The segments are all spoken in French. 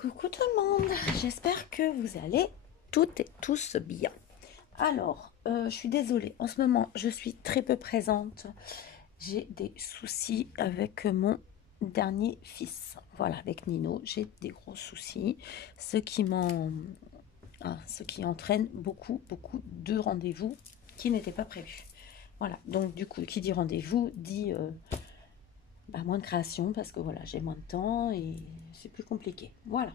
Coucou tout le monde, j'espère que vous allez toutes et tous bien. Alors, je suis désolée, en ce moment je suis très peu présente. J'ai des soucis avec mon dernier fils. Voilà, avec Nino, j'ai des gros soucis, ce qui entraîne beaucoup de rendez-vous qui n'étaient pas prévus. Voilà, donc du coup, qui dit rendez-vous dit moins de création parce que voilà, j'ai moins de temps et c'est plus compliqué. Voilà.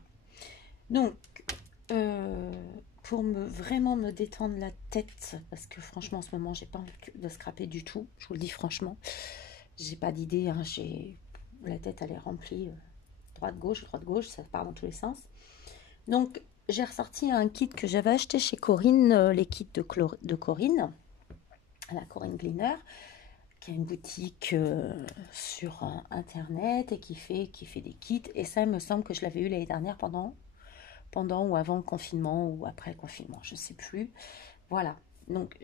Donc, euh, pour vraiment me détendre la tête, parce que franchement, en ce moment, j'ai pas envie de scraper du tout. Je vous le dis franchement, j'ai pas d'idée. Hein, la tête, elle est remplie droite gauche, ça part dans tous les sens. Donc, j'ai ressorti un kit que j'avais acheté chez Corinne, les kits de Corinne, la Corinne Cleaner, qui a une boutique sur internet et qui fait des kits. Et ça, il me semble que je l'avais eu l'année dernière pendant ou avant le confinement ou après le confinement, je ne sais plus. Voilà, donc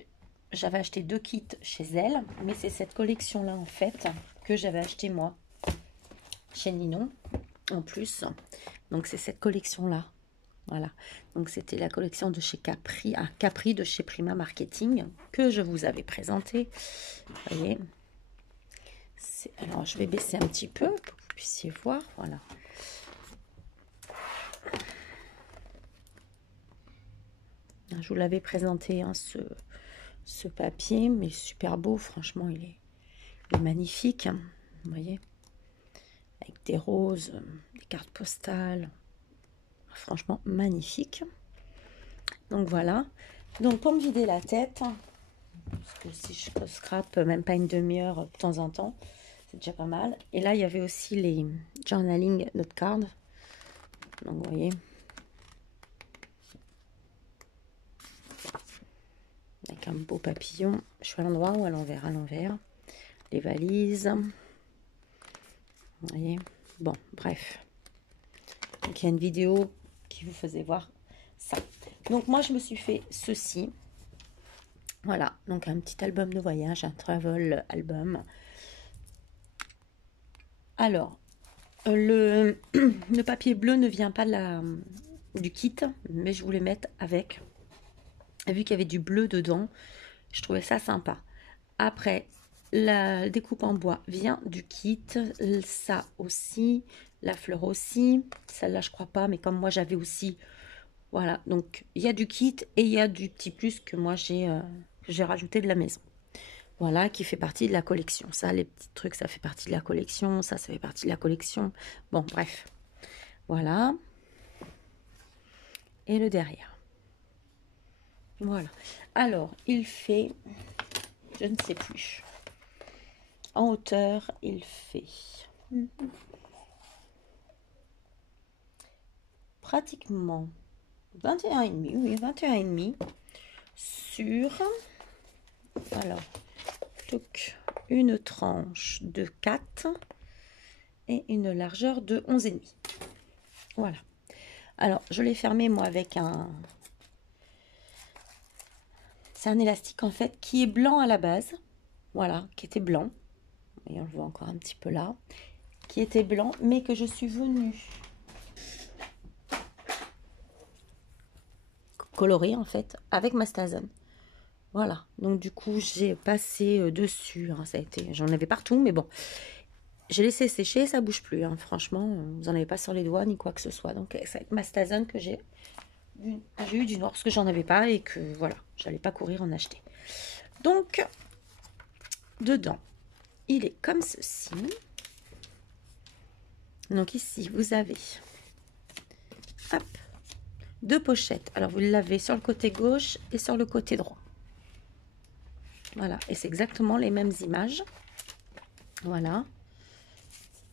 j'avais acheté 2 kits chez elle, mais c'est cette collection-là en fait que j'avais acheté moi chez Ninon en plus. Donc c'est cette collection-là. Voilà, donc c'était la collection de chez Capri, Capri de chez Prima Marketing que je vous avais présenté. Vous voyez, alors je vais baisser un petit peu pour que vous puissiez voir. Voilà. Je vous l'avais présenté, hein, ce papier, mais super beau, franchement, il est magnifique, hein, vous voyez, avec des roses, des cartes postales, franchement magnifique. Donc voilà, donc pour me vider la tête, parce que si je scrape même pas une demi-heure de temps en temps, c'est déjà pas mal. Et là, il y avait aussi les journaling note cards, donc vous voyez, avec un beau papillon. Je suis à l'endroit ou à l'envers? À l'envers. Les valises. Vous voyez. Bon, bref. Donc, il y a une vidéo qui vous faisait voir ça. Donc, moi, je me suis fait ceci. Voilà. Donc, un petit album de voyage, un travel album. Alors, le papier bleu ne vient pas du kit, mais je voulais mettre avec. Vu qu'il y avait du bleu dedans, je trouvais ça sympa. Après, la découpe en bois vient du kit, ça aussi, la fleur aussi, celle-là je crois pas, mais comme moi j'avais aussi, voilà, donc il y a du kit et il y a du petit plus que moi j'ai rajouté de la maison. Voilà, qui fait partie de la collection. Ça, les petits trucs, ça fait partie de la collection, ça fait partie de la collection. Bon, bref, voilà. Et le derrière. Voilà. Alors, il fait, je ne sais plus. En hauteur, il fait pratiquement 21,5, oui, 21,5 sur, alors, une tranche de 4 et une largeur de 11,5. Voilà. Alors, je l'ai fermé, moi, avec c'est un élastique, en fait, qui est blanc à la base. Voilà, qui était blanc. Et on le voit encore un petit peu là. Qui était blanc, mais que je suis venue colorer, en fait, avec ma Stazone. Voilà, donc du coup j'ai passé dessus, hein, ça a été, j'en avais partout, mais bon, j'ai laissé sécher, ça bouge plus, hein, franchement, vous n'en avez pas sur les doigts ni quoi que ce soit. Donc c'est avec ma Stazone que j'ai eu du noir parce que j'en avais pas et que voilà, j'allais pas courir en acheter. Donc dedans, il est comme ceci. Donc ici vous avez, hop, 2 pochettes. Alors vous l'avez sur le côté gauche et sur le côté droit. Voilà, et c'est exactement les mêmes images. Voilà.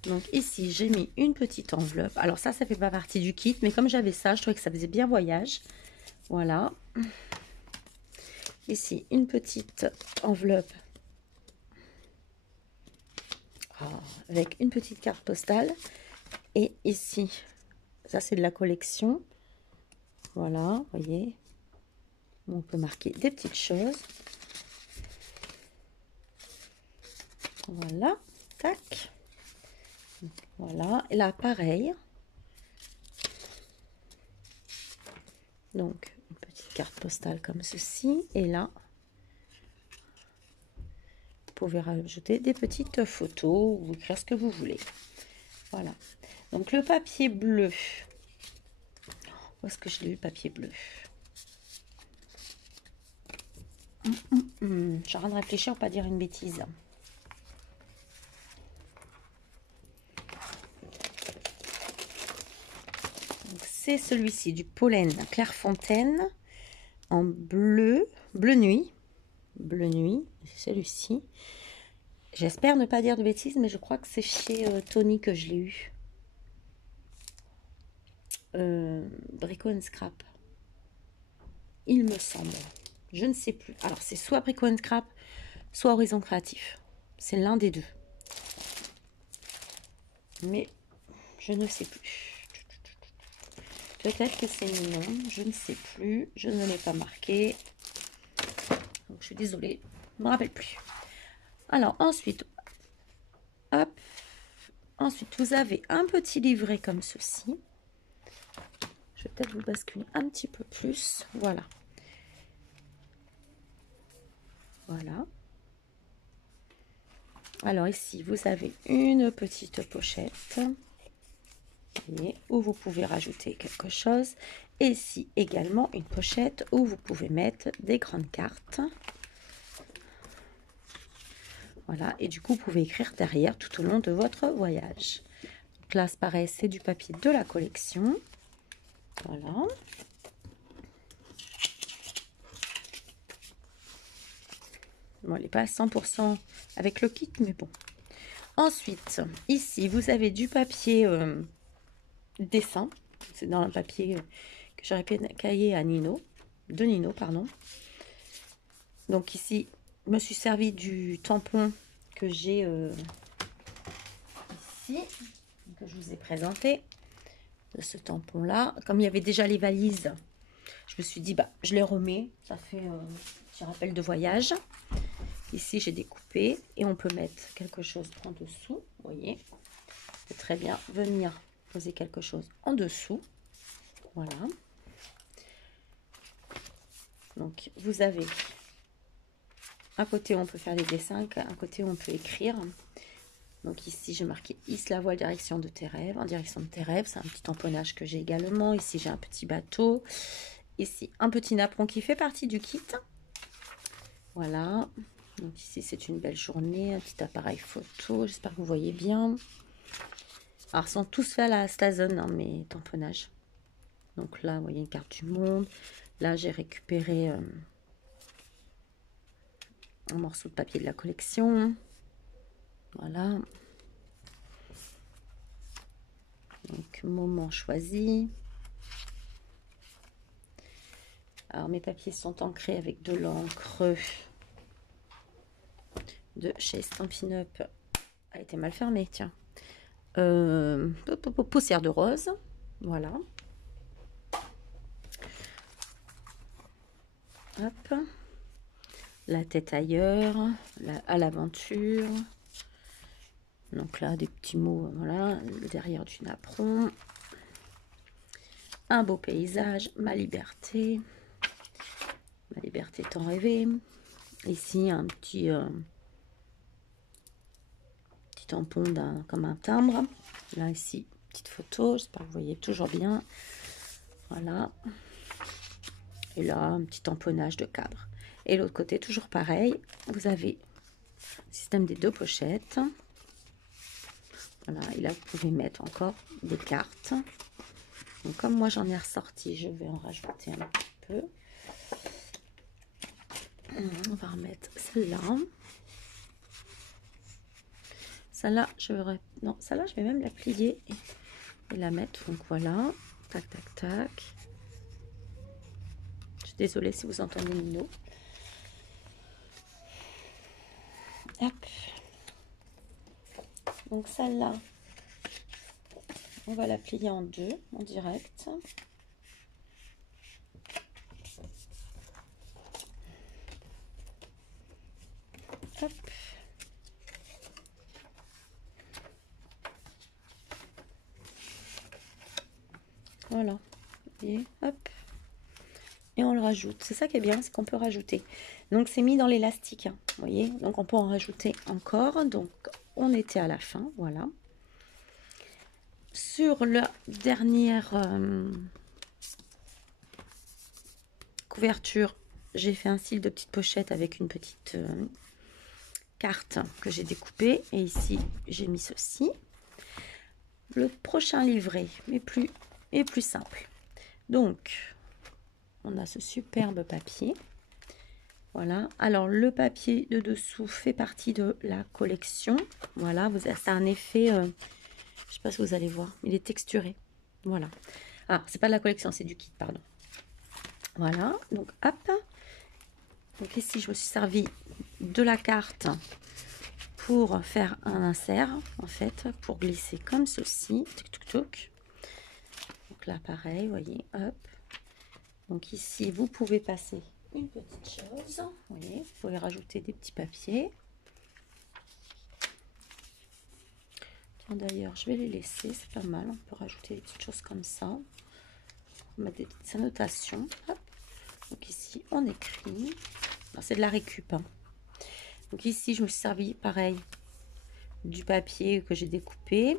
Donc ici, j'ai mis une petite enveloppe. Alors ça fait pas partie du kit, mais comme j'avais ça, je trouvais que ça faisait bien voyage. Voilà. Ici, une petite enveloppe avec une petite carte postale. Et ici, ça c'est de la collection. Voilà, vous voyez. On peut marquer des petites choses. Voilà, tac. Voilà, et là pareil. Donc, une petite carte postale comme ceci. Et là, vous pouvez rajouter des petites photos ou écrire ce que vous voulez. Voilà. Donc, le papier bleu. Où est-ce que je l'ai eu, le papier bleu? Je suis en train de réfléchir pour pas dire une bêtise. C'est celui-ci, du pollen Clairefontaine en bleu, bleu nuit. Bleu nuit, c'est celui-ci. J'espère ne pas dire de bêtises, mais je crois que c'est chez Tony que je l'ai eu. Brico Scrap. Il me semble. Je ne sais plus. Alors, c'est soit Brico Scrap, soit Horizon Créatif. C'est l'un des deux. Mais je ne sais plus. Peut-être que c'est non, je ne sais plus. Je ne l'ai pas marqué. Donc, je suis désolée. Je ne me rappelle plus. Alors, ensuite, hop. Ensuite, vous avez un petit livret comme ceci. Je vais peut-être vous basculer un petit peu plus. Voilà. Voilà. Alors ici, vous avez une petite pochette. Où vous pouvez rajouter quelque chose. Et ici également une pochette où vous pouvez mettre des grandes cartes. Voilà, et du coup vous pouvez écrire derrière tout au long de votre voyage. Donc là, c'est pareil, c'est du papier de la collection. Voilà. Bon, elle n'est pas à 100% avec le kit, mais bon. Ensuite, ici, vous avez du papier dessin. C'est dans un papier que j'aurais pu cahier à Nino, de Nino, pardon. Donc ici, je me suis servi du tampon que j'ai ici, que je vous ai présenté, de ce tampon-là. Comme il y avait déjà les valises, je me suis dit, bah, je les remets. Ça fait un petit rappel de voyage. Ici, j'ai découpé et on peut mettre quelque chose en dessous. Vous voyez, on peut très bien venir poser quelque chose en dessous. Voilà. Donc, vous avez un côté où on peut faire des dessins, un côté où on peut écrire. Donc ici, j'ai marqué « Hisse la voile direction de tes rêves », en direction de tes rêves. C'est un petit tamponnage que j'ai également. Ici, j'ai un petit bateau. Ici, un petit napperon qui fait partie du kit. Voilà. Donc ici, c'est une belle journée. Un petit appareil photo. J'espère que vous voyez bien. Alors, ils sont tous faits à la Stazone, hein, mes tamponnages. Donc là, vous voyez une carte du monde. Là, j'ai récupéré un morceau de papier de la collection. Voilà. Donc, moment choisi. Alors, mes papiers sont ancrés avec de l'encre de chez Stampin' Up. A été mal fermé, tiens. Poussière de rose. Voilà. Hop. La tête ailleurs. À l'aventure. Donc là, des petits mots, voilà. Le derrière du napperon. Un beau paysage. Ma liberté. Ma liberté tant rêvée. Ici, un petit tampon comme un timbre. Là, ici, petite photo. J'espère que vous voyez toujours bien. Voilà. Et là, un petit tamponnage de cadre. Et l'autre côté, toujours pareil. Vous avez le système des deux pochettes. Voilà. Et là, vous pouvez mettre encore des cartes. Donc, comme moi, j'en ai ressorti, je vais en rajouter un petit peu. On va remettre celle-là. Celle-là, celle-là, je vais même la plier et la mettre. Donc, voilà. Tac, tac, tac. Je suis désolée si vous entendez Nino. Hop. Donc, celle-là, on va la plier en deux, en direct. Hop. Voilà. Et hop. et on le rajoute. C'est ça qui est bien, c'est qu'on peut rajouter. Donc c'est mis dans l'élastique, hein, vous voyez. Donc on peut en rajouter encore. Donc on était à la fin, voilà. Sur la dernière couverture, j'ai fait un style de petite pochette avec une petite carte que j'ai découpée. Et ici, j'ai mis ceci. Le prochain livret est plus simple. Donc, on a ce superbe papier. Voilà. Alors, le papier de dessous fait partie de la collection. Voilà, ça a un effet, je ne sais pas si vous allez voir, il est texturé. Voilà. Ah, c'est pas de la collection, c'est du kit, pardon. Voilà, donc hop. Donc ici, je me suis servi de la carte pour faire un insert, en fait, pour glisser comme ceci. Tuk, tuk, tuk. Donc là, pareil, vous voyez, hop. Donc ici, vous pouvez passer une petite chose. Vous voyez, vous pouvez rajouter des petits papiers. Tiens, d'ailleurs, je vais les laisser, c'est pas mal. On peut rajouter des petites choses comme ça. On va mettre des petites annotations. Hop. Donc ici, on écrit. C'est de la récup. Hein. Donc ici, je me suis servi, pareil, du papier que j'ai découpé.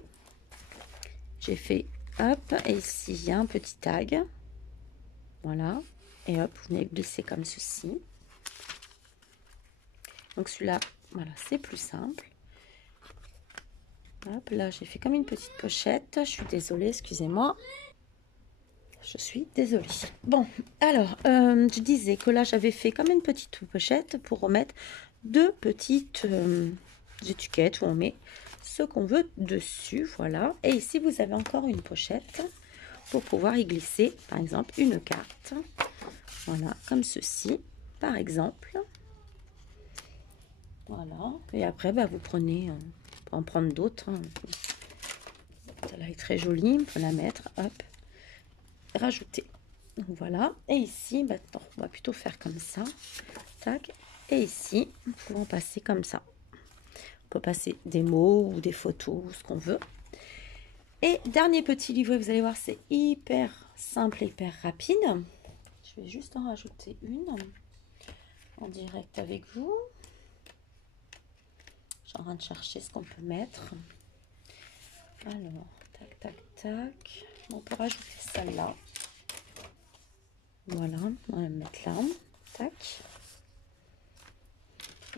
J'ai fait, hop, et ici, il y a un petit tag. Voilà. Et hop, vous venez glisser comme ceci. Donc celui-là, voilà, c'est plus simple. Hop, là, j'ai fait comme une petite pochette. Je suis désolée, excusez-moi. Je suis désolée. Bon, alors, je disais que là, j'avais fait comme une petite pochette pour remettre deux petites étiquettes où on met ce qu'on veut dessus. Voilà. Et ici, vous avez encore une pochette pour pouvoir y glisser, par exemple, une carte. Voilà, comme ceci, par exemple. Voilà. Et après, bah, vous prenez, on peut en prendre d'autres. Hein. Celle-là est très jolie, on peut la mettre, hop. Rajouter. Donc voilà. Et ici, maintenant, on va plutôt faire comme ça. Tac. Et ici, nous pouvons passer comme ça. On peut passer des mots ou des photos, ou ce qu'on veut. Et dernier petit livret, vous allez voir, c'est hyper simple et hyper rapide. Je vais juste en rajouter une en direct avec vous. Je suis en train de chercher ce qu'on peut mettre. Alors, tac, tac, tac. On peut rajouter celle-là. Voilà, on va la mettre là. Tac.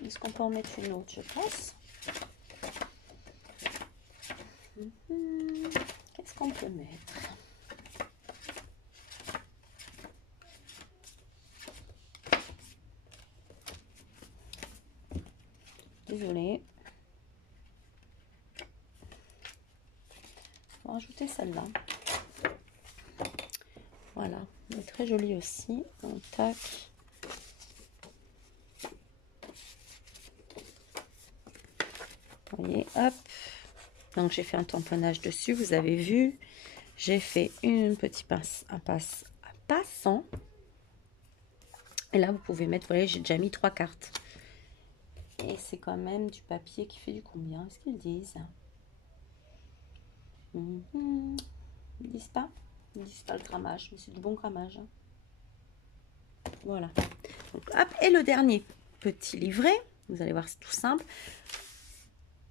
Est-ce qu'on peut en mettre une autre, je pense. Qu'est-ce qu'on peut mettre? Désolée. On va rajouter celle-là. Voilà, elle est très jolie aussi. Donc, tac. Vous voyez, hop. Donc j'ai fait un tamponnage dessus, vous avez vu. J'ai fait une petite pince à passant. Et là, vous pouvez mettre, vous voyez, j'ai déjà mis 3 cartes. Et c'est quand même du papier qui fait du combien? Est-ce qu'ils disent? Ils disent pas? Ils disent pas le grammage, mais c'est du bon grammage. Voilà. Donc, hop, et le dernier petit livret, vous allez voir, c'est tout simple.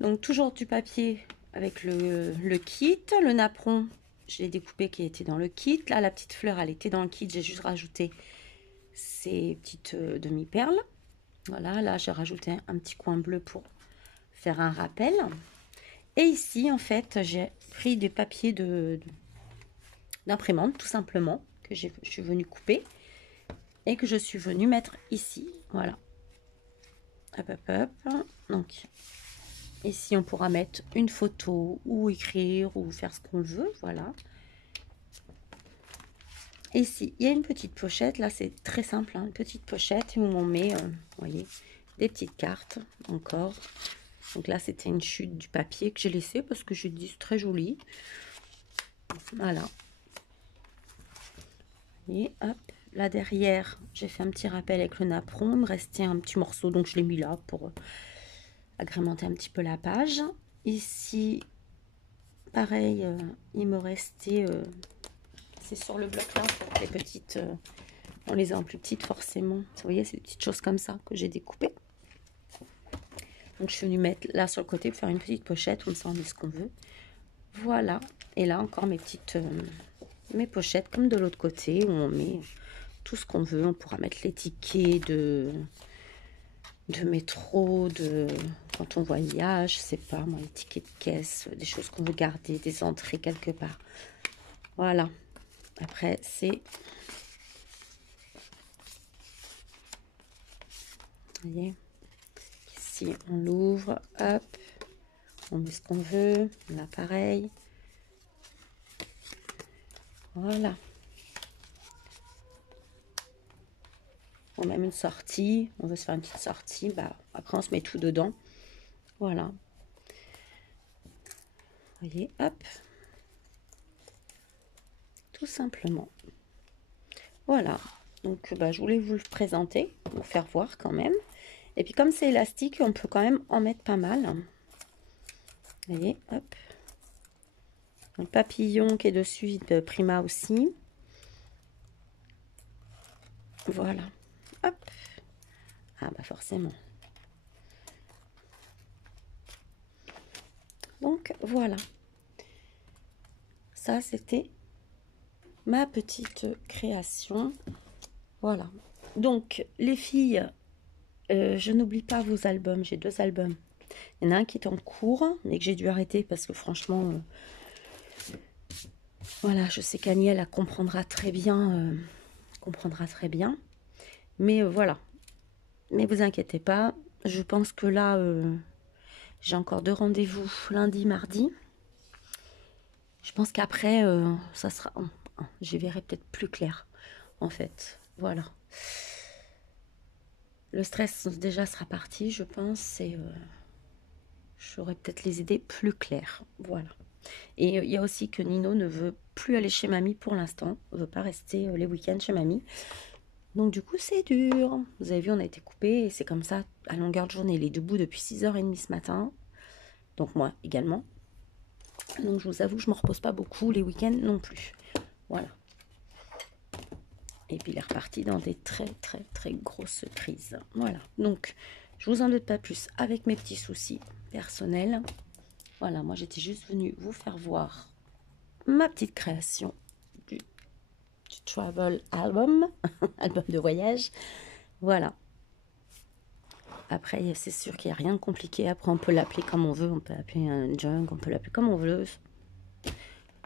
Donc toujours du papier avec le kit. Le napperon, je l'ai découpé qui était dans le kit. Là, la petite fleur, elle était dans le kit. J'ai juste rajouté ces petites demi-perles. Voilà, là, j'ai rajouté un petit coin bleu pour faire un rappel. Et ici, en fait, j'ai pris des papiers d'imprimante, tout simplement, que je suis venue couper et que je suis venue mettre ici. Voilà. Hop, hop, hop. Donc, ici, on pourra mettre une photo ou écrire ou faire ce qu'on veut. Voilà. Ici, il y a une petite pochette. Là, c'est très simple. Hein, une petite pochette où on met, vous voyez, des petites cartes encore. Donc là, c'était une chute du papier que j'ai laissé parce que je dis c'est très joli. Voilà. Et hop, là derrière, j'ai fait un petit rappel avec le napperon. Il me restait un petit morceau, donc je l'ai mis là pour agrémenter un petit peu la page. Ici, pareil, il me restait, c'est sur le bloc là, les petites On les a en plus petites forcément. Vous voyez, c'est des petites choses comme ça que j'ai découpées. Donc je suis venue mettre là sur le côté pour faire une petite pochette. Comme ça on met ce qu'on veut. Voilà. Et là encore mes petites mes pochettes comme de l'autre côté où on met tout ce qu'on veut. On pourra mettre les tickets de métro, quand on voyage, je sais pas moi, les tickets de caisse, des choses qu'on veut garder, des entrées quelque part. Voilà. Après c'est, vous voyez, ici on l'ouvre, hop, on met ce qu'on veut, là pareil. Voilà. On a même une sortie, on veut se faire une petite sortie, bah après on se met tout dedans. Voilà. Vous voyez, hop. Tout simplement. Voilà. Donc bah, je voulais vous le présenter, vous faire voir quand même. Et puis comme c'est élastique, on peut quand même en mettre pas mal. Vous voyez, hop. Le papillon qui est dessus de Prima aussi. Voilà. Hop. Ah bah forcément. Donc voilà. Ça c'était ma petite création. Voilà. Donc les filles, je n'oublie pas vos albums. J'ai 2 albums. Il y en a un qui est en cours, mais que j'ai dû arrêter parce que franchement, voilà, je sais qu'Aniel elle comprendra très bien, Mais voilà. Mais vous inquiétez pas, je pense que là, j'ai encore 2 rendez-vous lundi, mardi. Je pense qu'après, ça sera, j'y verrai peut-être plus clair, en fait. Voilà. Le stress déjà sera parti, je pense, et j'aurai peut-être les idées plus claires. Voilà. Et il y a aussi que Nino ne veut plus aller chez mamie pour l'instant. Ne veut pas rester les week-ends chez mamie. Donc du coup, c'est dur. Vous avez vu, on a été coupé et c'est comme ça à longueur de journée. Il est debout depuis 6h30 ce matin. Donc moi également. Donc je vous avoue que je ne me repose pas beaucoup. Les week-ends non plus. Voilà. Et puis il est reparti dans des très grosses crises. Voilà. Donc je vous en doute pas plus avec mes petits soucis personnels. Voilà, moi j'étais juste venue vous faire voir ma petite création du travel album, album de voyage. Voilà. Après, c'est sûr qu'il n'y a rien de compliqué. Après, on peut l'appeler comme on veut. On peut l'appeler un junk, on peut l'appeler comme on veut.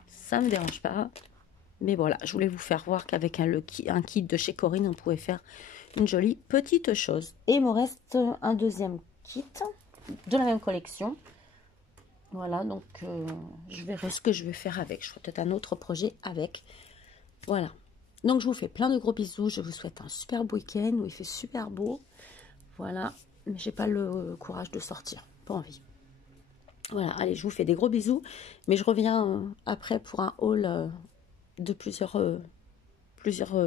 Ça ne me dérange pas. Mais voilà, je voulais vous faire voir qu'avec un kit de chez Corinne, on pouvait faire une jolie petite chose. Et il me reste un deuxième kit de la même collection. Voilà, donc je verrai ce que je vais faire avec. Je ferai peut-être un autre projet avec. Voilà. Donc je vous fais plein de gros bisous. Je vous souhaite un superbe week-end où il fait super beau. Voilà. Mais j'ai pas le courage de sortir. Pas envie. Voilà. Allez, je vous fais des gros bisous. Mais je reviens après pour un haul de plusieurs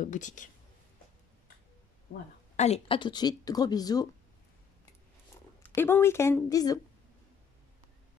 boutiques. Voilà. Allez, à tout de suite. Gros bisous. Et bon week-end. Bisous.